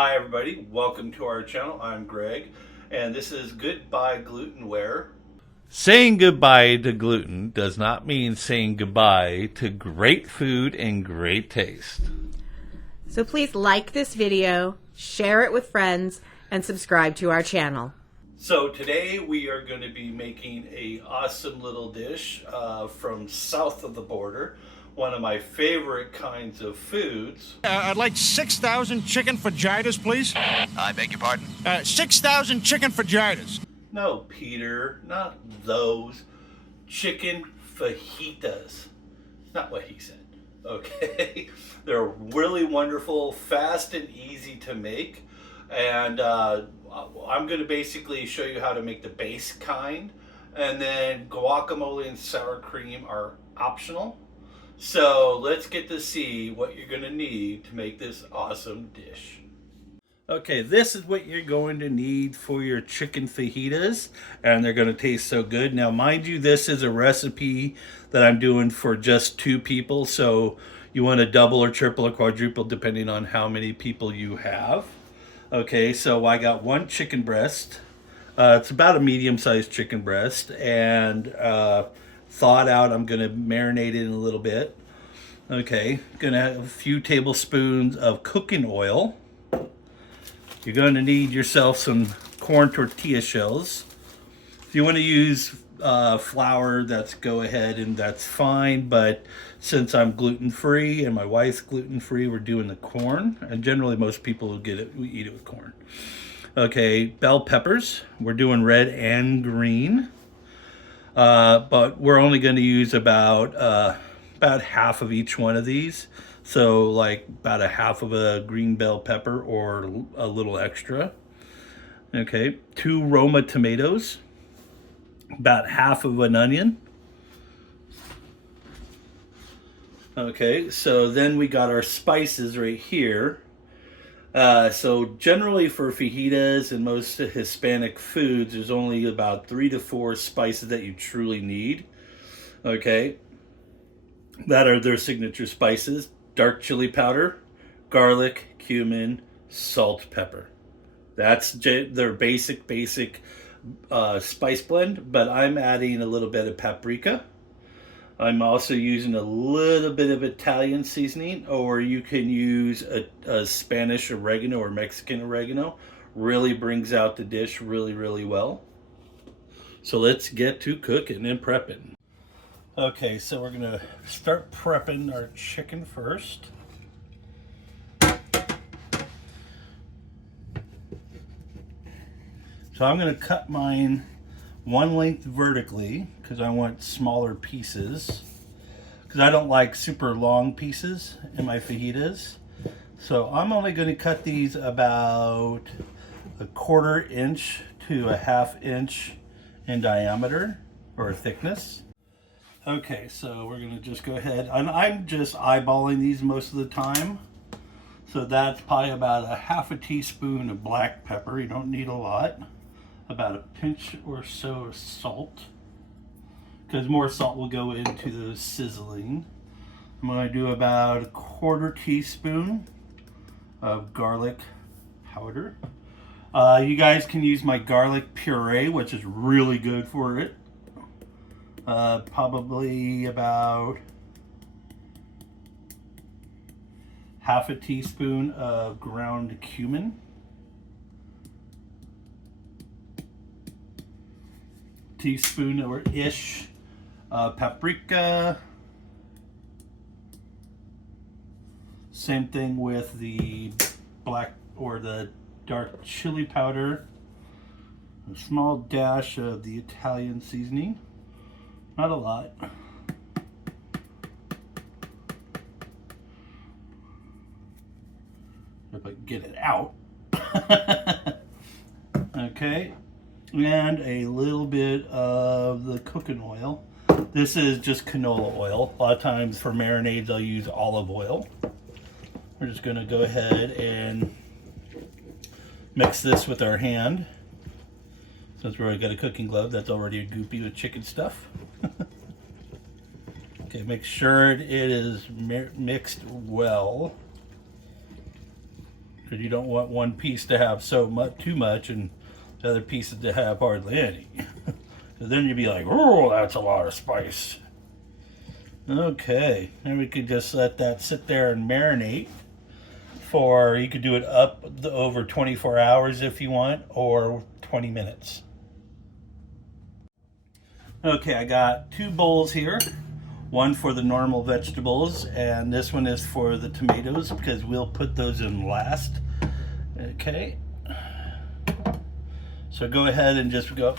Hi everybody, welcome to our channel. I'm Greg, and this is Goodbye Glutenware. Saying goodbye to gluten does not mean saying goodbye to great food and great taste. So please like this video, share it with friends, and subscribe to our channel. So today we are going to be making a awesome little dish from south of the border. One of my favorite kinds of foods. I'd like 6,000 chicken fajitas, please. I beg your pardon? 6,000 chicken fajitas. No, Peter, not those. Chicken fajitas. Not what he said. Okay. They're really wonderful, fast and easy to make. And I'm going to basically show you how to make the base kind. And then guacamole and sour cream are optional. So let's get to see what you're going to need to make this awesome dish. Okay, this is what you're going to need for your chicken fajitas, and they're going to taste so good. Now, mind you, this is a recipe that I'm doing for just 2 people, so you want to double or triple or quadruple depending on how many people you have. Okay, so I got 1 chicken breast. It's about a medium-sized chicken breast, and thawed out. I'm going to marinate it in a little bit. Okay, going to have a few tablespoons of cooking oil. You're going to need yourself some corn tortilla shells. If you want to use flour, go ahead and that's fine. But since I'm gluten-free and my wife's gluten-free, we're doing the corn. And generally most people will we eat it with corn. Okay, bell peppers. We're doing red and green. But we're only going to use about half of each one of these. So like about a half of a green bell pepper or a little extra. Okay, 2 Roma tomatoes, about half of an onion. Okay, so then we got our spices right here. So generally for fajitas and most Hispanic foods, there's only about 3 to 4 spices that you truly need. Okay, that are their signature spices: dark chili powder, garlic, cumin, salt, pepper. That's their basic spice blend, but I'm adding a little bit of paprika. I'm also using a little bit of Italian seasoning, or you can use a Spanish oregano or Mexican oregano. Really brings out the dish really, really well. So let's get to cooking and prepping. Okay, so we're gonna start prepping our chicken first. So I'm gonna cut mine 1 length vertically because I want smaller pieces, because I don't like super long pieces in my fajitas. So I'm only going to cut these about a 1/4 inch to a 1/2 inch in diameter or thickness. Okay, so we're going to just go ahead, and I'm just eyeballing these most of the time. So that's probably about a 1/2 teaspoon of black pepper. You don't need a lot. About a pinch or so of salt, because more salt will go into the sizzling. I'm going to do about a 1/4 teaspoon of garlic powder. You guys can use my garlic puree, which is really good for it. Probably about 1/2 teaspoon of ground cumin. Teaspoon or ish paprika. Same thing with the black or the dark chili powder. A small dash of the Italian seasoning. Not a lot. If I can get it out. Okay. And a little bit of the cooking oil. This is just canola oil. A lot of times for marinades I'll use olive oil. We're just going to go ahead and mix this with our hand. Since we already got a cooking glove that's already goopy with chicken stuff. Okay, make sure it is mixed well. because you don't want one piece to have so much, too much, and the other pieces to have hardly any. So then you'd be like, oh, that's a lot of spice. Okay, and we could just let that sit there and marinate for, you could do it up over 24 hours if you want, or 20 minutes. Okay, I got 2 bowls here. One for the normal vegetables, and this one is for the tomatoes because we'll put those in last. Okay. So go ahead and just go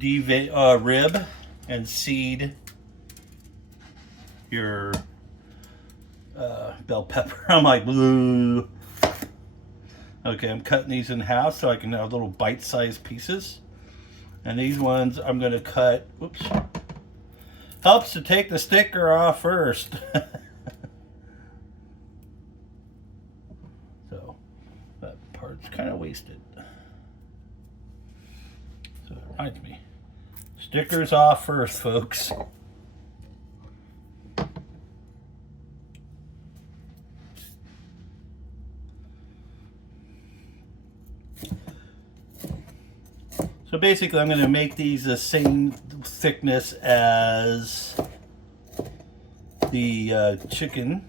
rib and seed your bell pepper. I'm like, blue. Okay, I'm cutting these in half so I can have little bite-sized pieces. And these ones I'm going to cut, whoops, helps to take the sticker off first. So that part's kind of wasted. So it reminds me, stickers off first, folks. So basically I'm going to make these the same thickness as the chicken,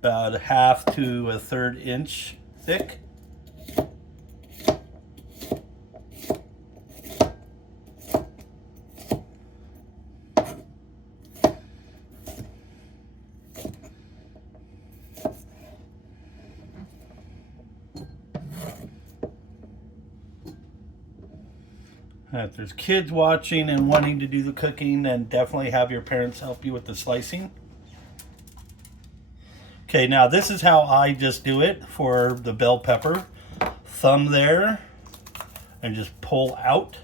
about 1/2 to 1/3 inch thick. If there's kids watching and wanting to do the cooking, then definitely have your parents help you with the slicing. Okay, now this is how I just do it for the bell pepper. Thumb there and just pull out.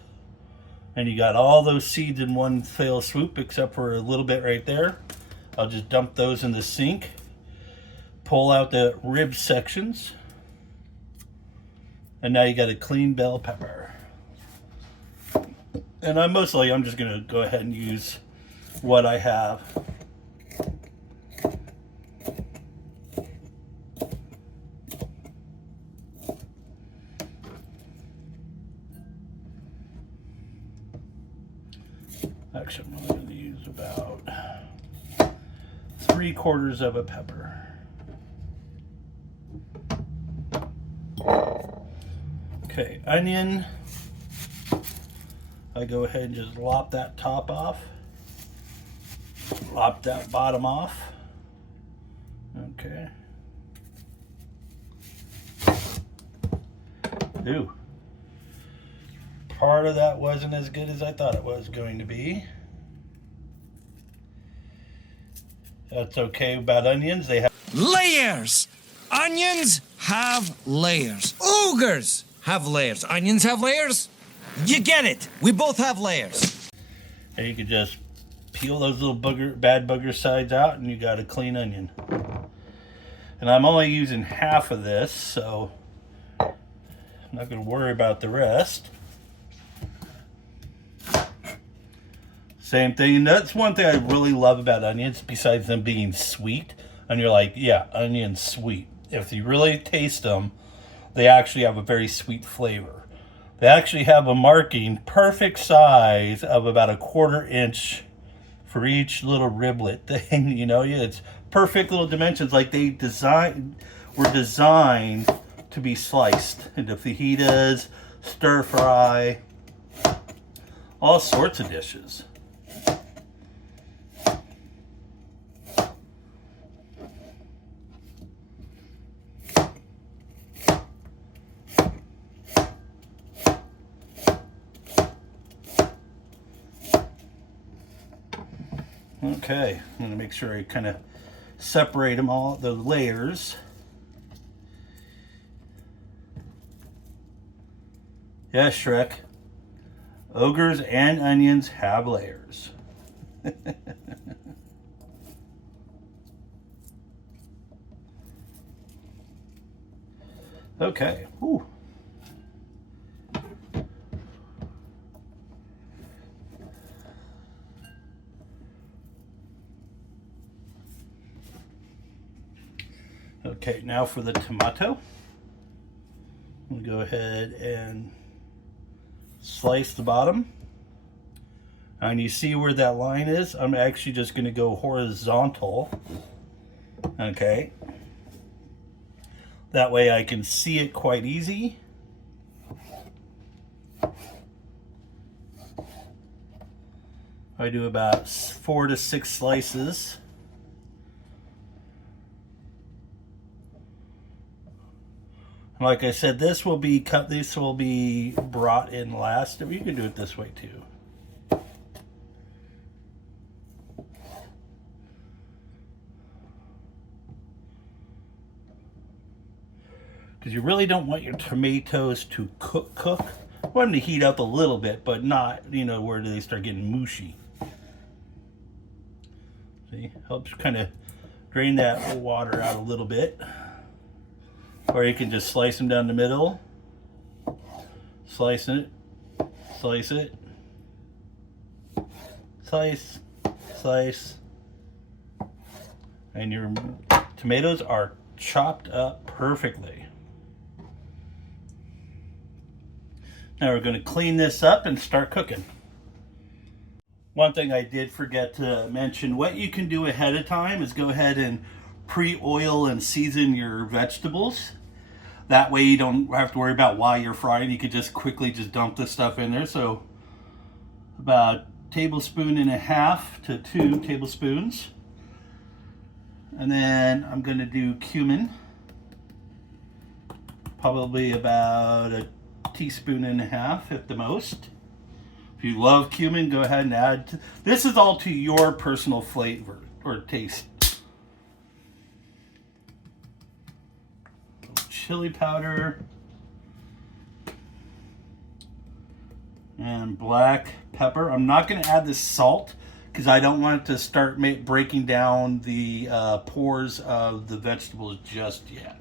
And you got all those seeds in one fell swoop except for a little bit right there. I'll just dump those in the sink. Pull out the rib sections. And now you got a clean bell pepper. And I'm just going to go ahead and use what I have. Actually, I'm only going to use about 3/4 of a pepper. Okay, onion. I go ahead and just lop that top off, lop that bottom off. Okay. Ooh. Part of that wasn't as good as I thought it was going to be. That's okay about onions. They have layers. Onions have layers. Ogres have layers. Onions have layers. You get it. We both have layers. And you can just peel those little bad booger sides out and you got a clean onion. And I'm only using half of this, so I'm not going to worry about the rest. Same thing, and that's one thing I really love about onions, besides them being sweet. And you're like, yeah, onions sweet. If you really taste them, they actually have a very sweet flavor. They actually have a marking, perfect size of about 1/4 inch for each little riblet thing. You know, it's perfect little dimensions. Like were designed to be sliced into fajitas, stir fry, all sorts of dishes. Okay, I'm going to make sure I kind of separate them all, the layers. Yes, Shrek. Ogres and onions have layers. Okay. Whew. Okay, now for the tomato. I'm gonna go ahead and slice the bottom. And you see where that line is? I'm actually just gonna go horizontal. Okay. That way I can see it quite easy. I do about 4 to 6 slices. Like I said, this will be cut. This will be brought in last. You can do it this way too. Because you really don't want your tomatoes to cook. I want them to heat up a little bit, but not, you know, where they start getting mushy. See, helps kind of drain that water out a little bit. Or you can just slice them down the middle. Slice it. Slice it. Slice. Slice. And your tomatoes are chopped up perfectly. Now we're going to clean this up and start cooking. One thing I did forget to mention, what you can do ahead of time is go ahead and pre-oil and season your vegetables. That way you don't have to worry about while you're frying. You could just quickly just dump this stuff in there. So about 1.5 tablespoons to 2 tablespoons. And then I'm going to do cumin. Probably about 1.5 teaspoons at the most. If you love cumin, go ahead and add. This is all to your personal flavor or taste. Chili powder and black pepper. I'm not going to add the salt because I don't want it to start breaking down the pores of the vegetables just yet.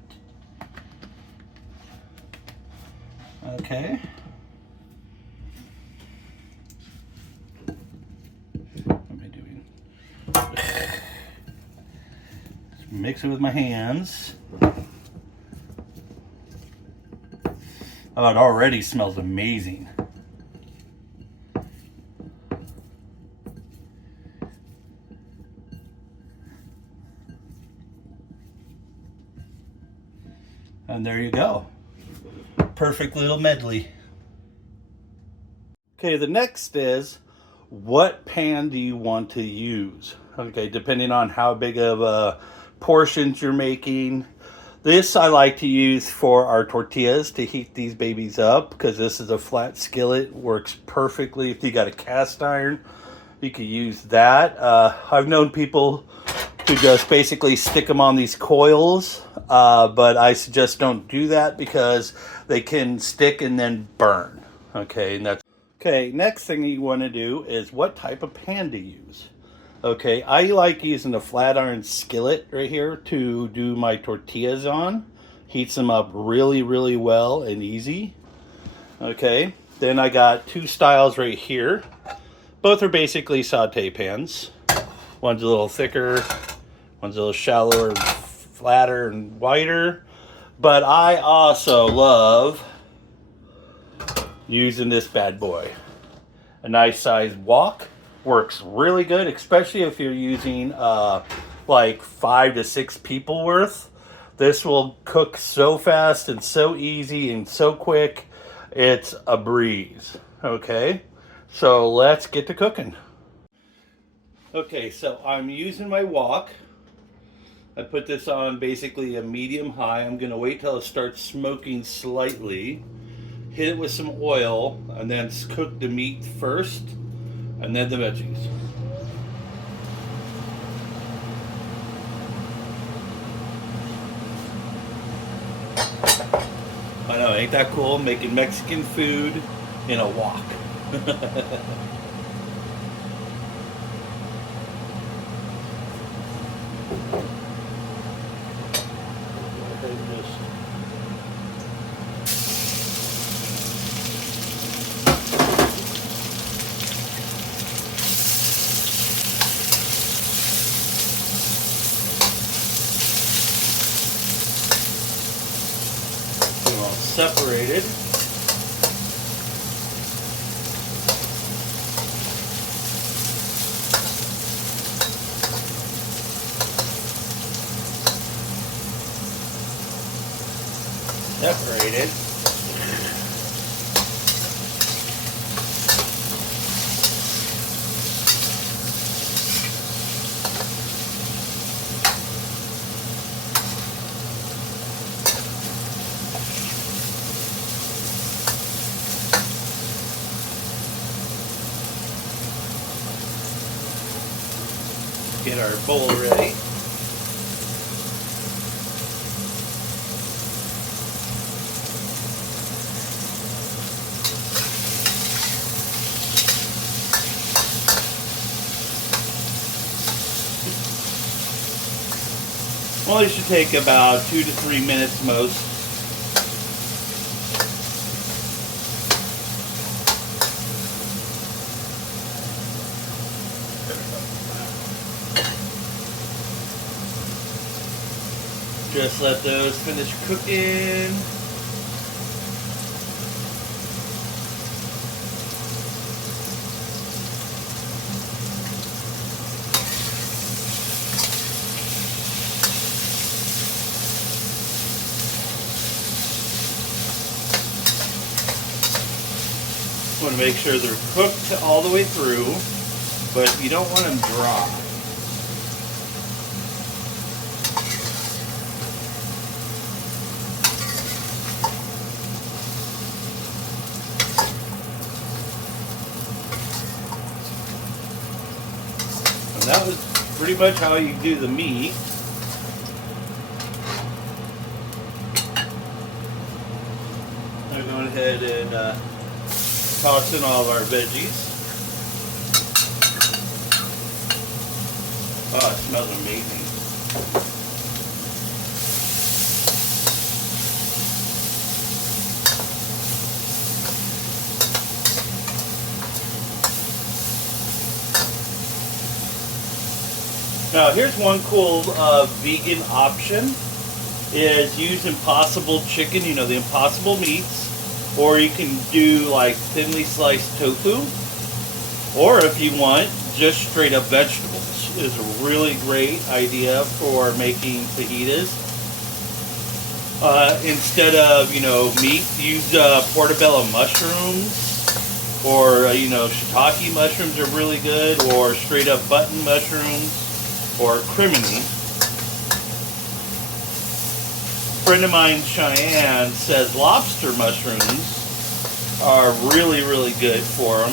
Okay. What am I doing? Just mix it with my hands. Oh, it already smells amazing. And there you go. Perfect little medley. Okay, the next is, what pan do you want to use? Okay, depending on how big of portions you're making. This I like to use for our tortillas to heat these babies up because this is a flat skillet. Works perfectly. If you got a cast iron, you could use that. I've known people to just basically stick them on these coils, but I suggest don't do that because they can stick and then burn. Okay, and that's okay. Next thing you want to do is what type of pan to use. Okay, I like using a flat iron skillet right here to do my tortillas on. Heats them up really, really well and easy. Okay, then I got 2 styles right here. Both are basically saute pans. One's a little thicker, one's a little shallower, flatter, and wider. But I also love using this bad boy. A nice size wok. Works really good, especially if you're using like 5 to 6 people worth. This will cook so fast and so easy and so quick. It's a breeze. Okay, so let's get to cooking. Okay, so I'm using my wok. I put this on basically a medium high. I'm gonna wait till it starts smoking slightly. Hit it with some oil and then cook the meat first. And then the veggies. I know, ain't that cool? Making Mexican food in a wok. separated. Separated. Get our bowl ready. Well, it should take about 2 to 3 minutes most. Just let those finish cooking. Want to make sure they're cooked all the way through, but you don't want them dry. And that was pretty much how you do the meat. I'm going ahead and toss in all of our veggies. Oh, it smells amazing. Now, here's one cool vegan option: is use Impossible chicken. You know, the Impossible meats. Or you can do like thinly sliced tofu, or if you want, just straight up vegetables is a really great idea for making fajitas. Instead of, you know, meat, use portobello mushrooms, or shiitake mushrooms are really good, or straight up button mushrooms, or crimini. A friend of mine, Cheyenne, says lobster mushrooms are really, really good for them.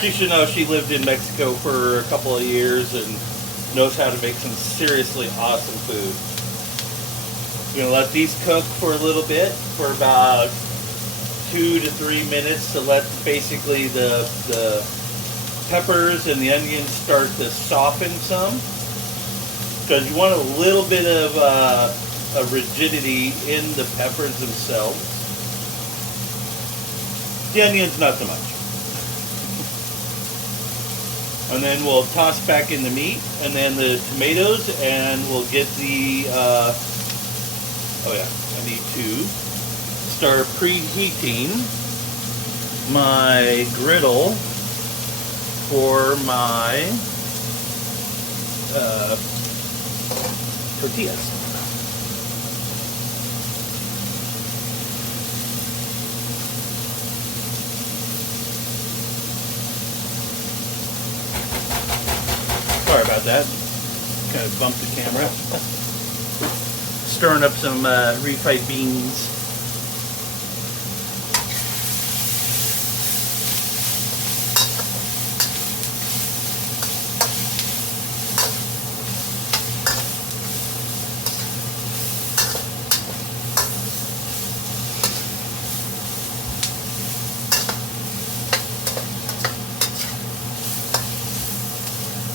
She should know she lived in Mexico for a couple of years and knows how to make some seriously awesome food. You're going to let these cook for a little bit, for about 2 to 3 minutes, to let basically the peppers and the onions start to soften some. Because you want a little bit of a rigidity in the peppers themselves. The onions, not so much. And then we'll toss back in the meat, and then the tomatoes, and we'll get the, oh yeah, I need to start preheating my griddle for my tortillas. Sorry about that. Kind of bumped the camera. Stirring up some refried beans.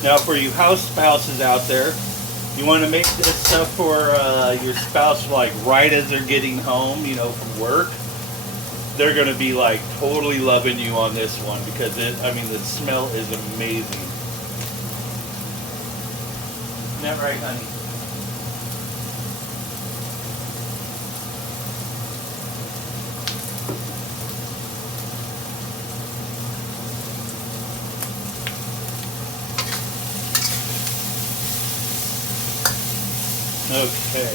Now, for you house spouses out there, you want to make this stuff for your spouse like right as they're getting home, you know, from work. They're going to be like totally loving you on this one because the smell is amazing. Isn't that right, honey? Okay.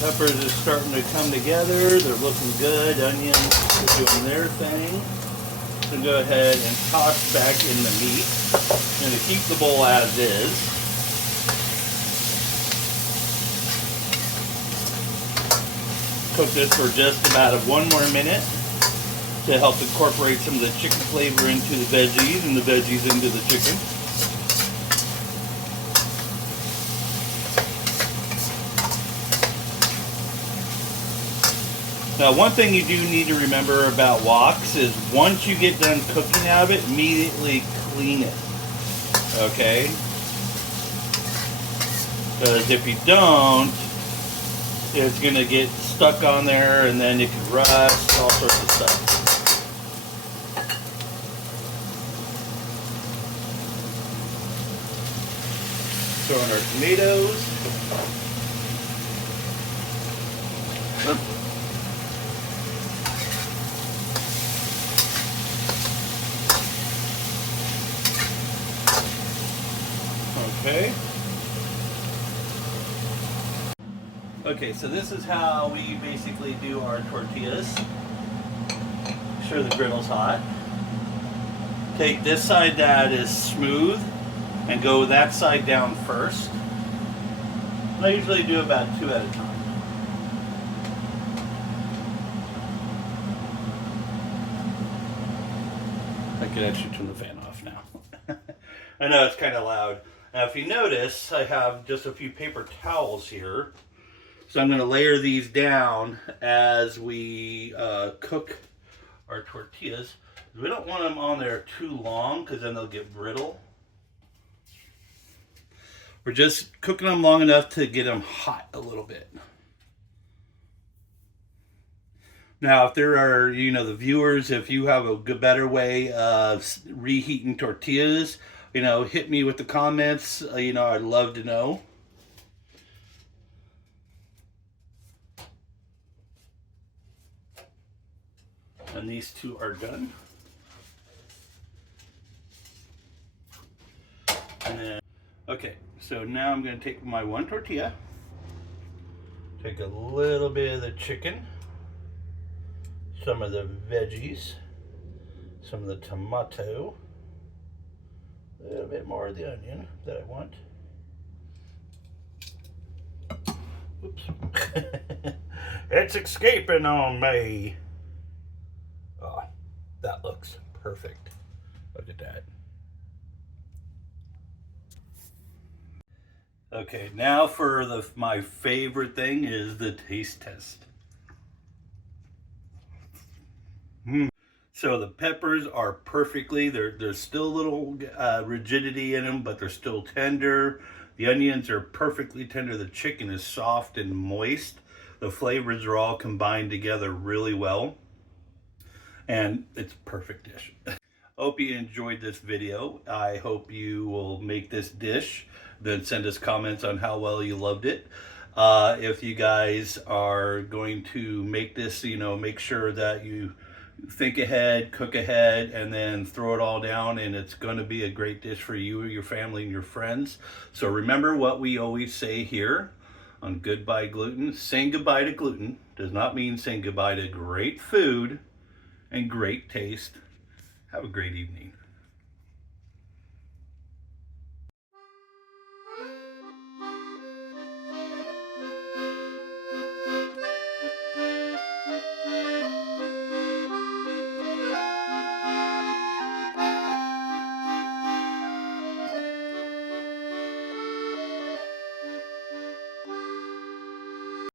Peppers are starting to come together. They're looking good. Onions are doing their thing. So go ahead and toss back in the meat. I'm going to keep the bowl as is. Cook this for just about 1 more minute to help incorporate some of the chicken flavor into the veggies and the veggies into the chicken. Now, one thing you do need to remember about woks is once you get done cooking out of it, immediately clean it. Okay? Because if you don't, it's going to get stuck on there and then it can rust, all sorts of stuff. Throw in our tomatoes. Okay. Okay, so this is how we basically do our tortillas. Make sure the griddle's hot. Take this side that is smooth and go that side down first. I usually do about 2 at a time. I could actually turn the fan off now. I know it's kind of loud. Now if you notice, I have just a few paper towels here. So I'm going to layer these down as we cook our tortillas. We don't want them on there too long because then they'll get brittle. We're just cooking them long enough to get them hot a little bit. Now, if there are, the viewers, if you have a good, better way of reheating tortillas, hit me with the comments. I'd love to know. And these two are done. And then, okay, so now I'm going to take my 1 tortilla, take a little bit of the chicken, some of the veggies, some of the tomato, a little bit more of the onion that I want. Oops. It's escaping on me. Oh, that looks perfect. Look at that. Okay, now for my favorite thing is the taste test. So the peppers are perfectly, there's still a little rigidity in them, but they're still tender. The onions are perfectly tender. The chicken is soft and moist. The flavors are all combined together really well. And it's a perfect dish. Hope you enjoyed this video. I hope you will make this dish, then send us comments on how well you loved it. If you guys are going to make this, make sure that you think ahead, cook ahead, and then throw it all down, and it's going to be a great dish for you, your family, and your friends. So remember what we always say here on Goodbye Gluten. Saying goodbye to gluten does not mean saying goodbye to great food and great taste. Have a great evening.